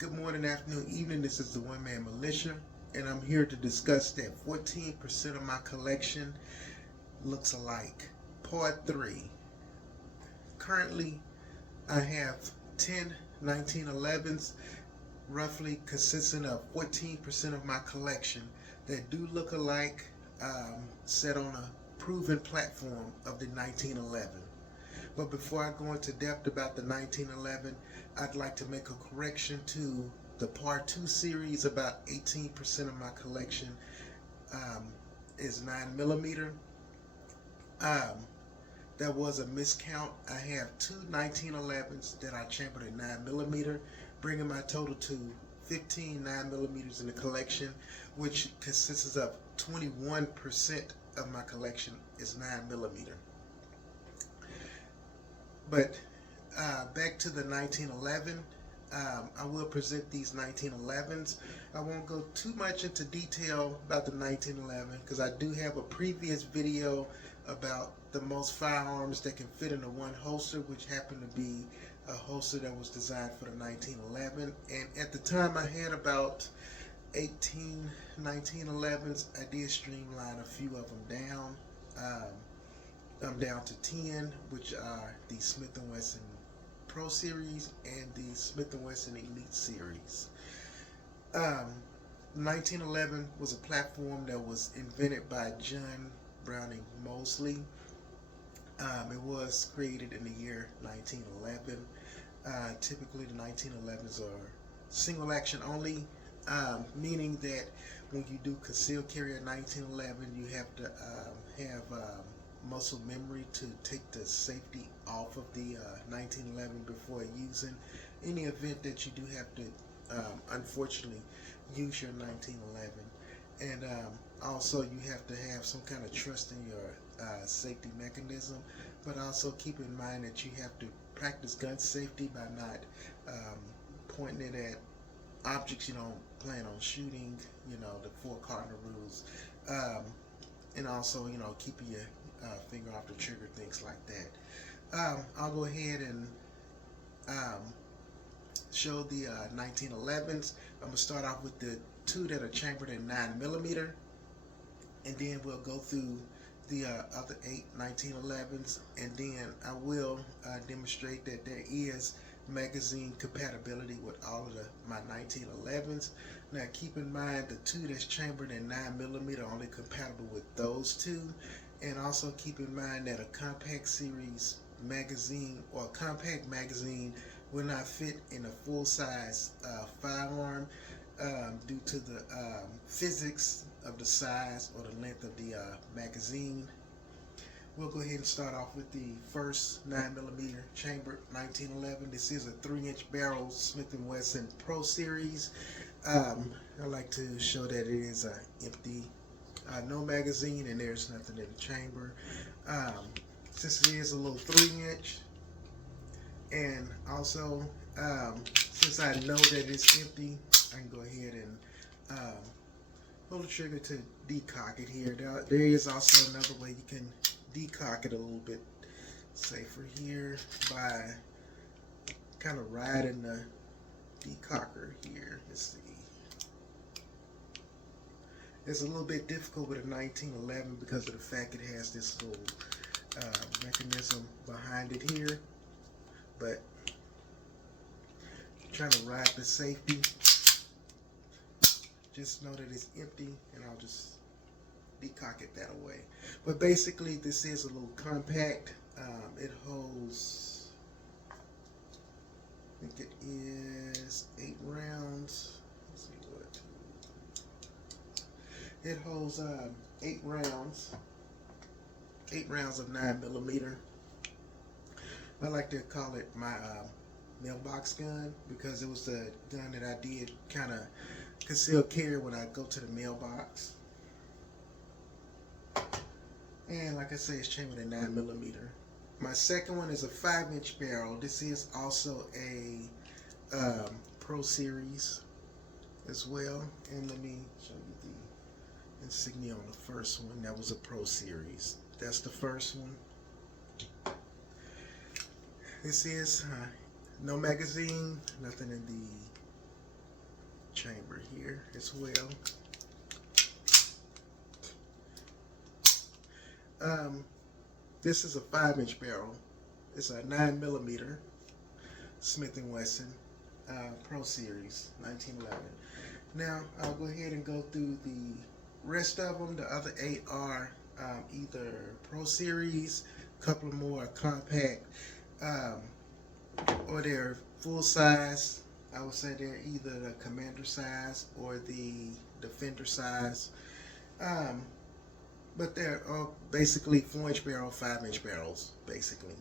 Good morning, afternoon, evening. This is the One Man Militia, and I'm here to discuss that 14% of my collection looks alike. Part 3. Currently, I have 10 1911s, roughly consisting of 14% of my collection that do look alike, set on a proven platform of the 1911. But before I go into depth about the 1911, I'd like to make a correction to the Part 2 series. About 18% of my collection um, is 9mm. Um, that was a miscount. I have two 1911s that I chambered at 9mm, bringing my total to 15 9mm in the collection, which consists of 21% of my collection is 9mm. But back to the 1911. I will present these 1911s. I won't go too much into detail about the 1911 because I do have a previous video about the most firearms that can fit into one holster, which happened to be a holster that was designed for the 1911. And at the time I had about 18 1911s. I did streamline a few of them down. I'm down to 10, which are the Smith & Wesson Pro Series and the Smith & Wesson Elite Series. 1911 was a platform that was invented by John Browning Mosley. It was created in the year 1911. Typically, the 1911s are single action only, meaning that when you do concealed carry at 1911, you have to have muscle memory to take the safety off of the 1911 before using. In the event that you do have to, unfortunately, use your 1911, and also you have to have some kind of trust in your safety mechanism, but also keep in mind that you have to practice gun safety by not pointing it at objects you don't plan on shooting, the four cardinal rules, and also, keeping your finger off the trigger, things like that. I'll go ahead and show the 1911s. I'm going to start off with the two that are chambered at 9mm, and then we'll go through the other 8 1911s, and then I will demonstrate that there is magazine compatibility with all of my 1911s. Now keep in mind the two that's chambered in 9mm are only compatible with those two, and also keep in mind that a compact series magazine or a compact magazine will not fit in a full-size firearm due to the physics of the size or the length of the magazine. We'll go ahead and start off with the first 9mm chambered 1911. This is a 3-inch barrel Smith & Wesson Pro Series. I like to show that it is empty, no magazine, and there's nothing in the chamber. Since it is a little 3-inch, and also since I know that it's empty, I can go ahead and pull the trigger to decock it here. There is also another way you can decock it a little bit safer here by kind of riding the decocker here. Let's see. It's a little bit difficult with a 1911 because of the fact it has this little mechanism behind it here, but trying to ride the safety, just know that it's empty, and I'll just decock it that way. But basically, this is a little compact. It holds, I think it is 8 rounds. Let's see what. It holds 8 rounds. 8 rounds of 9mm. I like to call it my mailbox gun because it was the gun that I did kind of conceal carry when I go to the mailbox. And like I say, it's chambered at 9mm. My second one is a 5-inch barrel. This is also a Pro Series as well. And let me show you the insignia on the first one. That was a Pro Series. That's the first one. This is no magazine, nothing in the chamber here as well. This is a 5-inch barrel. It's a 9mm Smith & Wesson Pro Series 1911. Now I'll go ahead and go through the rest of them. The other 8 are either Pro Series, a couple more compact, or they're full size. I would say they're either the Commander size or the Defender size. But they're all basically 4-inch barrel, 5-inch barrels, basically.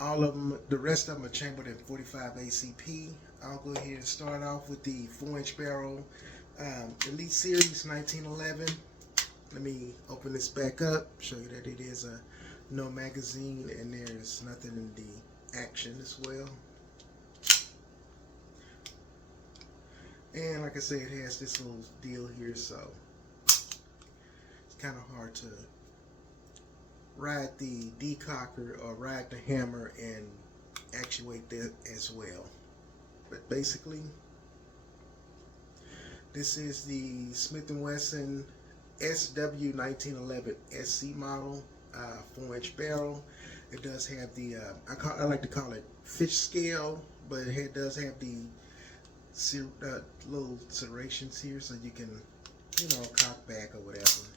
All of them, the rest of them are chambered in 45 ACP. I'll go ahead and start off with the 4-inch barrel Elite Series 1911. Let me open this back up, show you that it is a no magazine and there's nothing in the action as well. And like I said, it has this little deal here, so it's kind of hard to ride the decocker or ride the hammer and actuate that as well. But basically, this is the Smith & Wesson SW 1911 SC model, 4-inch barrel. It does have the I like to call it fish scale, but it does have the little serrations here, so you can, you know, cock back or whatever.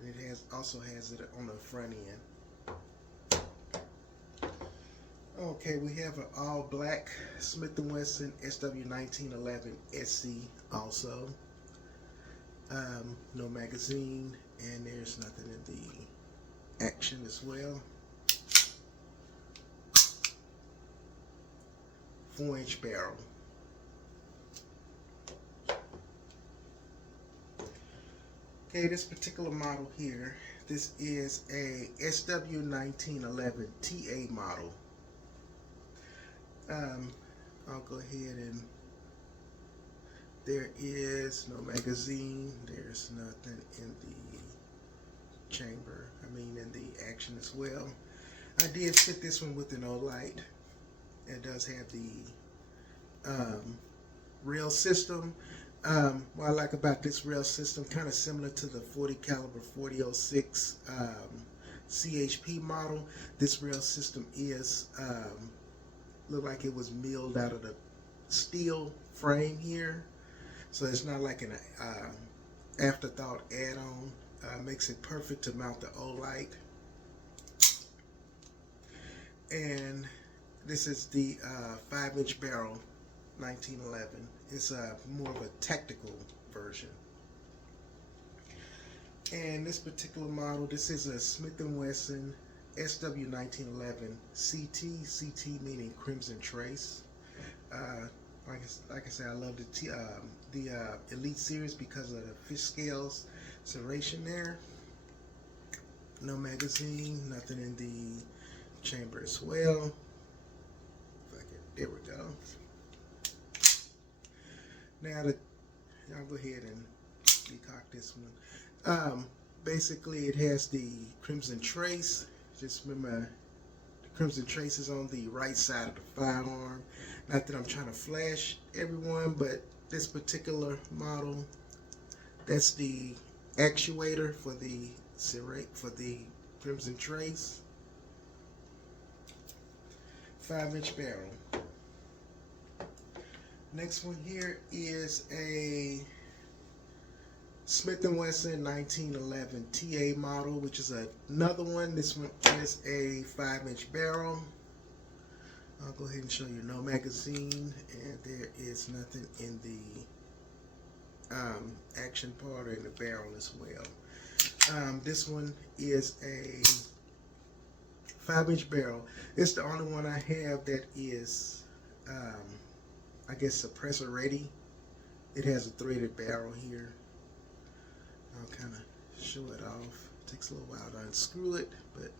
And it also has it on the front end. Okay, we have an all black Smith & Wesson SW 1911 SC also. No magazine, and there's nothing in the action as well. 4-inch barrel. Okay, this particular model here, this is a SW 1911 TA model. I'll go ahead and there is no magazine, there's nothing in the chamber, in the action as well. I did fit this one with an Olight. It does have the rail system. What I like about this rail system, kind of similar to the 40 caliber 4006 CHP model, this rail system is look like it was milled out of the steel frame here, so it's not like an afterthought add-on. Makes it perfect to mount the Olight. And this is the 5-inch barrel 1911. It's more of a tactical version. And this particular model, this is a Smith & Wesson SW 1911 CT meaning Crimson Trace. Like I said, I love the Elite Series because of the fish scales serration there. No magazine, nothing in the chamber as well. There we go. Now I'll go ahead and decock this one. Basically, it has the Crimson Trace. Just remember, the Crimson Trace is on the right side of the firearm. Not that I'm trying to flash everyone, but this particular model, that's the actuator for the Crimson Trace. 5-inch barrel. Next one here is a Smith & Wesson 1911 TA model, which is another one. This one is a 5-inch barrel. I'll go ahead and show you no magazine, and there is nothing in the action part or in the barrel as well. This one is a 5-inch barrel. It's the only one I have that is I guess suppressor ready. It has a threaded barrel here. I'll kind of show it off. It takes a little while to unscrew it, but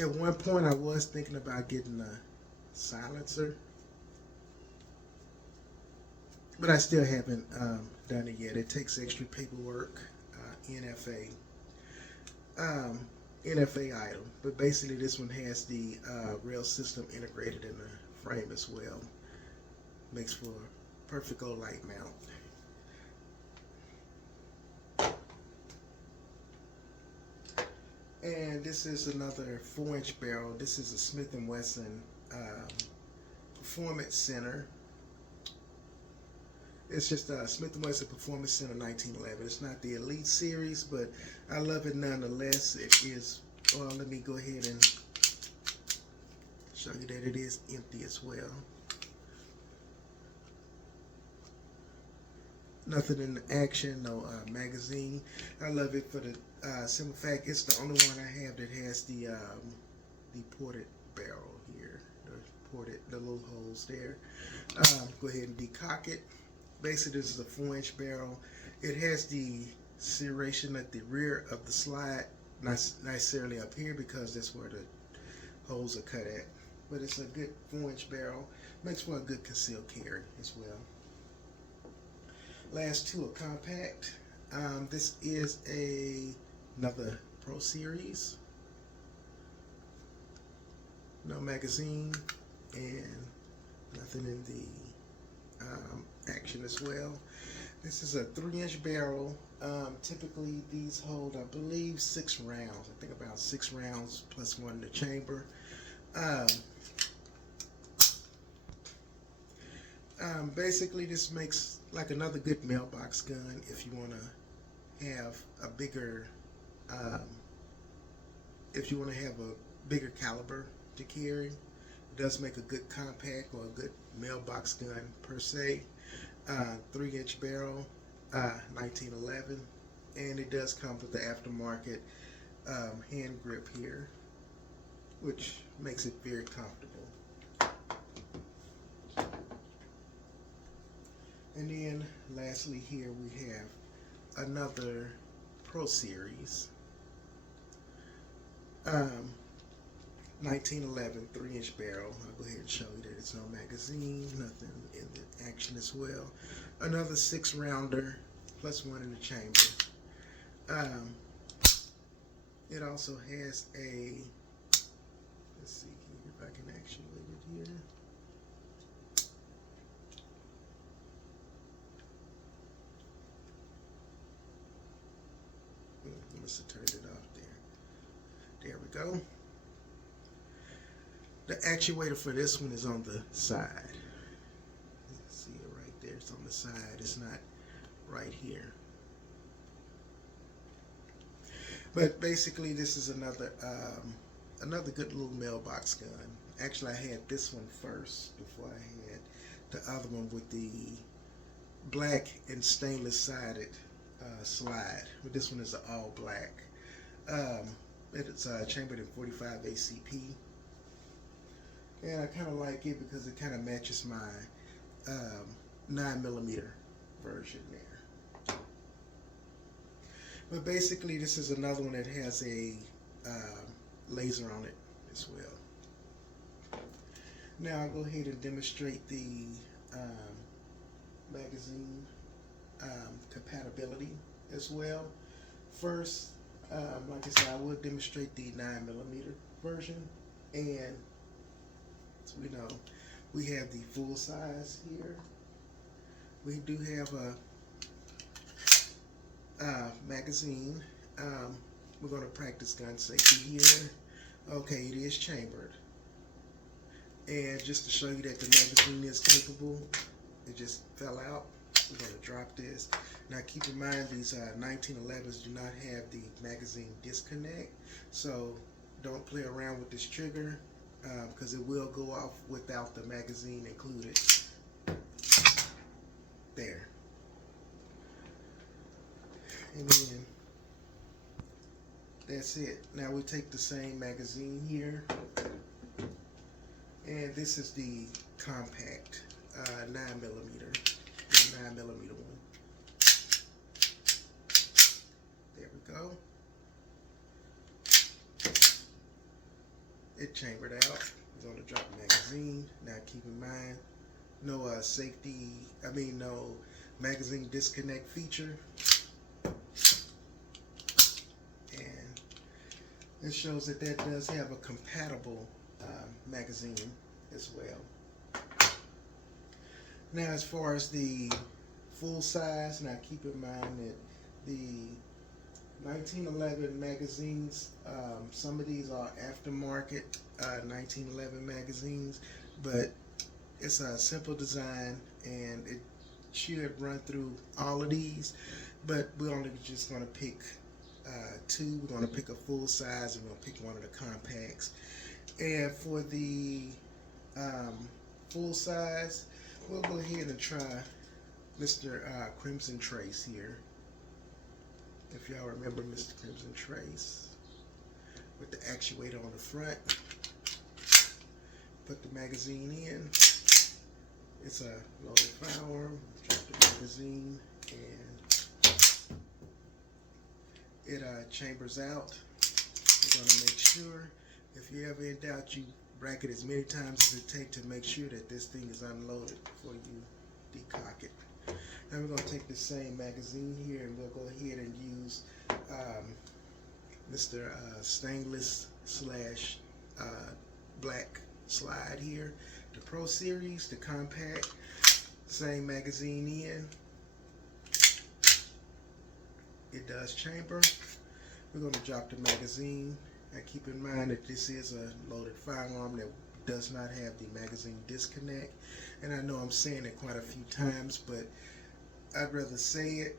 at one point I was thinking about getting a silencer, but I still haven't done it yet. It takes extra paperwork, NFA item, but basically this one has the rail system integrated in the frame as well. Makes for perfect old light mount. And this is another 4-inch barrel. This is a Smith & Wesson Performance Center. It's just a Smith & Wesson Performance Center 1911. It's not the Elite series, but I love it nonetheless. It is, well, let me go ahead and show you that it is empty as well. Nothing in the action, no magazine. I love it for the simple fact it's the only one I have that has the ported barrel here, the little holes there. Go ahead and decock it. Basically, this is a 4-inch barrel. It has the serration at the rear of the slide, not necessarily up here because that's where the holes are cut at. But it's a good 4-inch barrel. Makes for a good concealed carry as well. Last two are compact. This is another Pro Series. No magazine and nothing in the action as well. This is a 3-inch barrel. Typically these hold, I believe, 6 rounds. I think about 6 rounds plus 1 in the chamber. Basically, this makes like another good mailbox gun if you want to have a bigger, caliber to carry. It does make a good compact or a good mailbox gun per se. 3-inch barrel, 1911, and it does come with the aftermarket hand grip here, which makes it very comfortable. And then lastly here we have another Pro Series 1911 3-inch barrel. I'll go ahead and show you that it's no magazine, nothing in the action as well. Another 6-rounder plus 1 in the chamber. It also has a, let's see here if I can actuate it here. I must have turned it off there. There we go. The actuator for this one is on the side. See it right there. It's on the side. It's not right here. But basically, this is another good little mailbox gun. Actually, I had this one first before I had the other one with the black and stainless sided slide. But this one is all black. It's chambered in 45 ACP. And I kind of like it because it kind of matches my 9mm version there. But basically, this is another one that has a laser on it as well. Now I'll go ahead and demonstrate the magazine compatibility as well. First, like I said, I will demonstrate the 9mm version, and as we know, we have the full size here. We do have a magazine. We're going to practice gun safety here. Okay, it is chambered. And just to show you that the magazine is capable, it just fell out. We're going to drop this. Now keep in mind these 1911s do not have the magazine disconnect, so don't play around with this trigger because it will go off without the magazine included. There. And then that's it. Now we take the same magazine here, and this is the compact 9mm one. There we go. It chambered out. We're going to drop the magazine. Now keep in mind, no no magazine disconnect feature. And it shows that does have a compatible magazine as well. Now, as far as the full size, now keep in mind that the 1911 magazines, some of these are aftermarket 1911 magazines, but it's a simple design and it should run through all of these. But we're only just going to pick two. We're going to pick a full size and we're going to pick one of the compacts. And for the full size, we'll go ahead and try Mr. Crimson Trace here. If y'all remember Mr. Crimson Trace, with the actuator on the front. Put the magazine in. It's a loaded firearm. Drop the magazine and it chambers out. We're going to make sure, if you're ever in doubt, you rack it as many times as it takes to make sure that this thing is unloaded before you decock it. Now we're going to take the same magazine here and we'll go ahead and use Mr. Stainless slash black slide here. The Pro Series, the compact, same magazine in. It does chamber. We're going to drop the magazine. And keep in mind that this is a loaded firearm that does not have the magazine disconnect. And I know I'm saying it quite a few times, but I'd rather say it,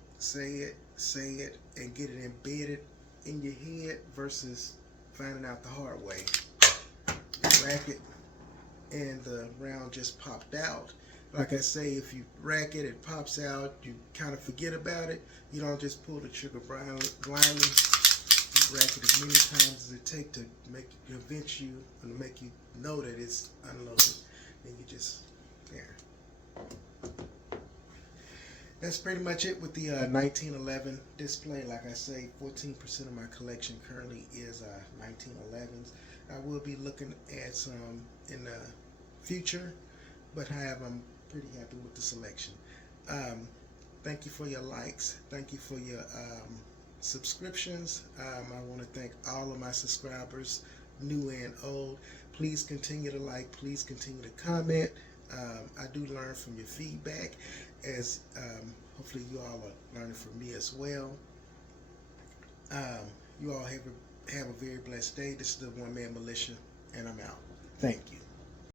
and get it embedded in your head versus finding out the hard way. You rack it and the round just popped out. Like I say, if you rack it, it pops out, you kind of forget about it. You don't just pull the trigger blindly. You rack it as many times as it takes to convince you and to make you know that it's unloaded. And you just, there. That's pretty much it with the 1911 display. Like I say, 14% of my collection currently is 1911s. I will be looking at some in the future, but however, I'm pretty happy with the selection. Thank you for your likes. Thank you for your subscriptions. I want to thank all of my subscribers, new and old. Please continue to like. Please continue to comment. I do learn from your feedback, as hopefully you all are learning from me as well. You all have a very blessed day. This is the One Man Militia, and I'm out. Thank you.